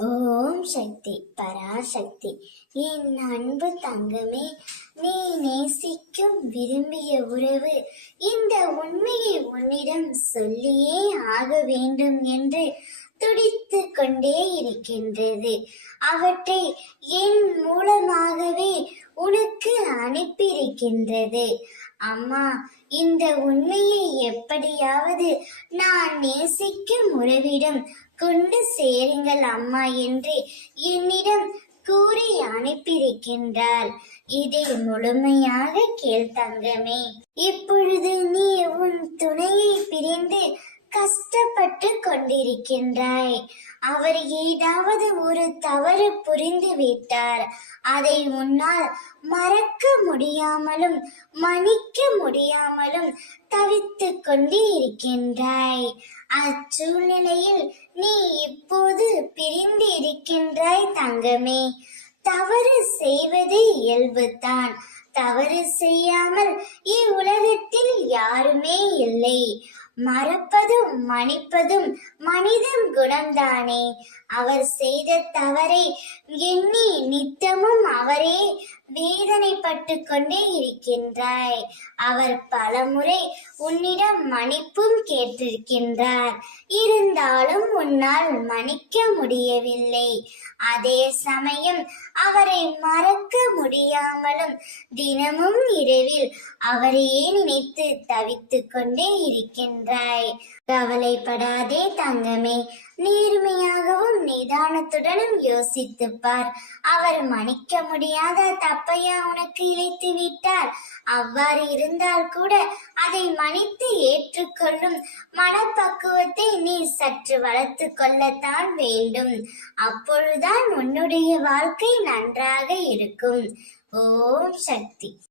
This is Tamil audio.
ஓம் சக்தி பராசக்தி. என் அன்பு தங்கமே, நீ நேசிக்கும் விரும்பிய உறவு இந்த உண்மையை உன்னிடம் சொல்லியே ஆக வேண்டும் என்று துடித்து கொண்டே இருக்கின்றது. அவற்றை என் மூலமாகவே உனக்கு அனுப்பியிருக்கின்றது. அம்மா, இந்த உண்மையை எப்படியாவது நான் நேசிக்கும் உறவிடம் கொண்டு சேருங்கள் அம்மா என்று என்னிடம் கூறி அனுப்பியிருக்கின்றார். இதை முழுமையாக கேள் தங்கமே. இப்பொழுது நீ உன் துணையை பிரிந்து கஷ்டப்பட்டு கொண்டிருக்கின்றாய். அவர் ஏதாவது ஒரு தவறு புரிந்து விட்டார். அதை உன்னால் மறக்க முடியாமலும் மன்னிக்க முடியாமலும் தவித்து கொண்டு இருக்கின்றாய். அச்சூழ்நிலையில் நீ இப்போது பிரிந்து இருக்கின்றாய் தங்கமே. தவறு செய்வது இயல்புதான். தவறு செய்யாமல் இவ்வுலகத்தில் யாருமே இல்லை. மறப்பதும் மன்னிப்பதும் மனிதன் குணம்தானே. அவர் செய்த தவறை எண்ணி நித்தமும் அவரே வேதனைப்பட்டு கொண்டே இருக்கின்றாய். அவர் பலமுறை உன்னிடம் மன்னிப்பும் கேட்டிருக்கின்றார். இருந்தாலும் உன்னால் மன்னிக்க முடியவில்லை. அதே சமயம் அவரை மறக்க முடியாமலும் தினமும் இரவில் அவரையே நினைத்து தவித்து கொண்டே இருக்கின்றாய். கவலைப்படாதே தங்கமே. நேர்மையாகவும் நிதானத்துடனும் யோசித்துப் பார். அவர் மன்னிக்க முடியாத தப்பையா உனக்கு இழைத்து விட்டார்? அவ்வாறு இருந்தால் கூட அதை மன்னித்து ஏற்றுக்கொள்ளும் மனப்பக்குவத்தை நீ சற்று வளர்த்து கொள்ளத்தான் வேண்டும். அப்பொழுதுதான் உன்னுடைய வாழ்க்கை நன்றாக இருக்கும். ஓம் சக்தி.